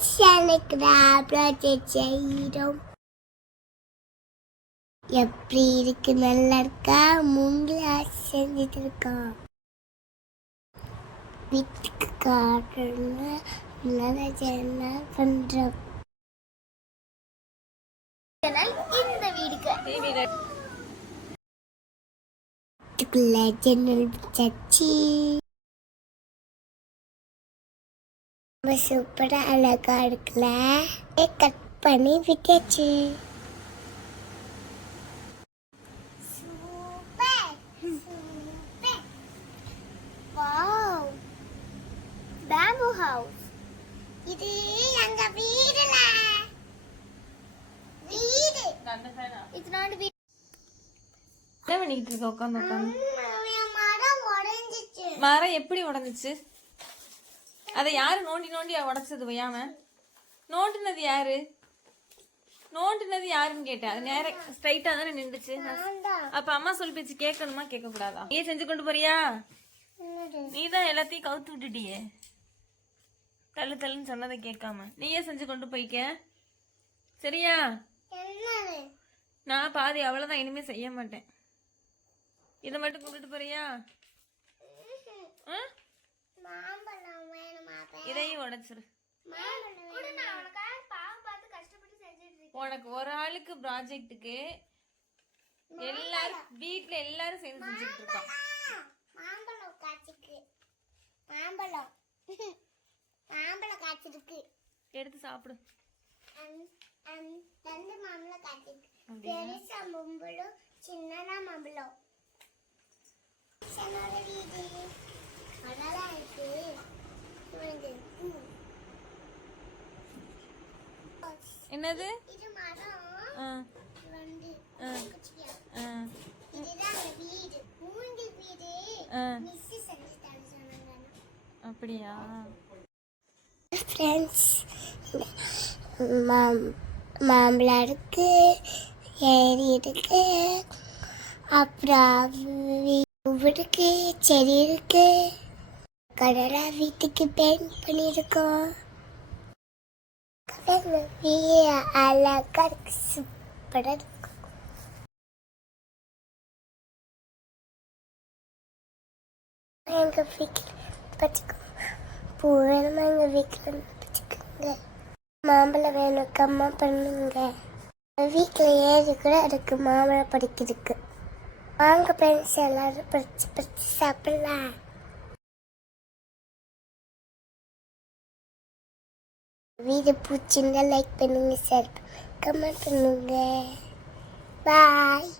எனக்கு ப்ராஜெக்ட் செய்கிறோம் எப்படி இருக்கு? நல்லா இருக்கா? மூங்கிலா செஞ்சுட்டு இருக்கா வீட்டுக்கு காட்டணும் நல்லா என்ன பண்றோம். இந்த வீடுக்கு. வீட்டுக்குள்ள ஜன்னல் சச்சி சூப்பரா அழகா இருக்குல்ல? கட் பண்ணி விட்டாச்சு. Super super wow bamboo house இது எங்க வீடுல. வீடு. இது வீடு. என்ன பண்ணிக்கிட்டு இருக்க? உட்காந்து மரம் எப்படி உடஞ்சிச்சு? அதை யாரு நோண்டி நோண்டி உடைச்சது வையாம? நோண்டினது யாரு? நோண்டினது யாருன்னு கேட்டேன். அது நேர ஸ்ட்ரைட்டா தானே நின்றுச்சு. அப்ப அம்மா சொல்லி பேச்சு கேட்கணுமா கேட்க கூடாதா நீ செஞ்சு கொண்டு போறியா? நீ தான் எல்லாத்தையும் கவுத்து விட்டுட்டியே. தள்ளு தள்ளுன்னு சொன்னதை கேட்காம. நீயே செஞ்சு கொண்டு போய்க்க? சரியா? நான் பாதி அவ்வளவுதான் இனிமே செய்ய மாட்டேன். இதை மட்டும் கொண்டுட்டு போறியா? ஆ? மாம்பழம் வேணுமா இதையும் உடைச்சிரு மாம்பழம் கூட நான் உனக்காக பாவம் பார்த்து கஷ்டப்பட்டு இருக்கேன் உனக்கு ஒரு ஆளுக்கு ப்ராஜெக்ட்டுக்கு எல்லாரும் வீட்ல எல்லாரும் சேர்ந்து செஞ்சுட்டு இருக்கோம் மாம்பழம் காய்ச்சிருக்கு. மாம்பழம். மாம்பழம் காய்ச்சிருக்கு. எடுத்து சாப்பிடு. ரெண்டு மாம்பழம் காய்ச்சிருக்கு. பெருசா மாம்பழம் சின்னதா மாம்பழம் சின்னத வீடு அழகா இருக்கு இது பூ. என்னது இது மரம் ஆ, ரெண்டு ஆ. குச்சியா ஆ, இதுதான் அந்த வீடு மூங்கில் வீடு ஆ. மிஸ் செஞ்சு தர சொன்னாங்க. அப்படியா? ஃப்ரெண்ட்ஸ் மாம்பழம் இருக்கு ஏரி இருக்கு அப்புறம் இருக்கு செடி இருக்கு கடலா வீட்டுக்கு பெயிண்ட் பண்ணியிருக்கோம். அழகா இருக்கு சூப்பராக இருக்கு. எங்கள் வீட்டில் வச்சுக்கோங்க பூ வேணுமா எங்கள் வீட்டில் வச்சுக்கோங்க மாம்பழம் வேணும் கம்மா பண்ணுங்க. வீட்டில் ஏறி கூட இருக்கு மாம்பழம் படிக்கிறதுக்கு. வாங்க ஃப்ரெண்ட்ஸ் எல்லாரும் பறிச்சு பறிச்சு சாப்பிடலாம். வீடு பிடிச்சிருந்தா லைக் பண்ணுங்க ஷேர் கமெண்ட் பண்ணுங்க. பாய்